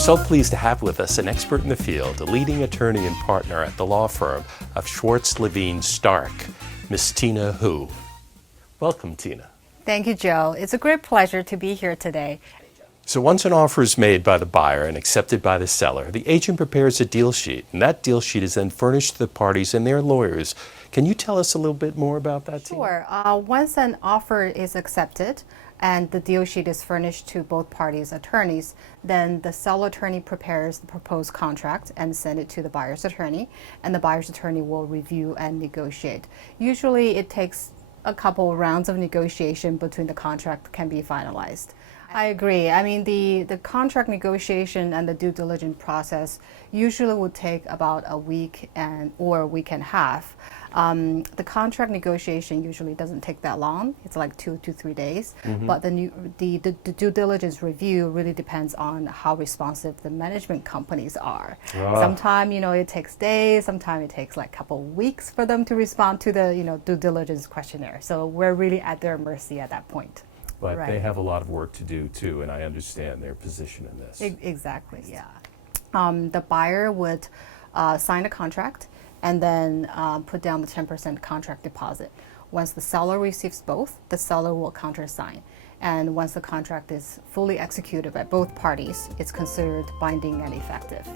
so pleased to have with us an expert in the field, a leading attorney and partner at the law firm of Schwartz, Levine, Stark, Miss Tina Hu. Welcome, Tina. Thank you, Joe. It's a great pleasure to be here today. So once an offer is made by the buyer and accepted by the seller, the agent prepares a deal sheet, and that deal sheet is then furnished to the parties and their lawyers. Can you tell us a little bit more about that, Tina? Sure. Once an offer is accepted and the deal sheet is furnished to both parties' attorneys, then the seller attorney prepares the proposed contract and send it to the buyer's attorney, and the buyer's attorney will review and negotiate. Usually it takes a couple rounds of negotiation between the contract can be finalized. I agree. I mean, the contract negotiation and the due diligence process usually would take about a week or a week and a half. The contract negotiation usually doesn't take that long. It's like 2 to 3 days. But the due diligence review really depends on how responsive the management companies are. Sometimes, it takes days. Sometimes it takes like a couple of weeks for them to respond to the, due diligence questionnaire. So we're really at their mercy at that point. But Right. they have a lot of work to do, too, and I understand their position in this. Exactly, yeah. The buyer would sign a contract and then put down the 10% contract deposit. Once the seller receives both, the seller will countersign. And once the contract is fully executed by both parties, it's considered binding and effective.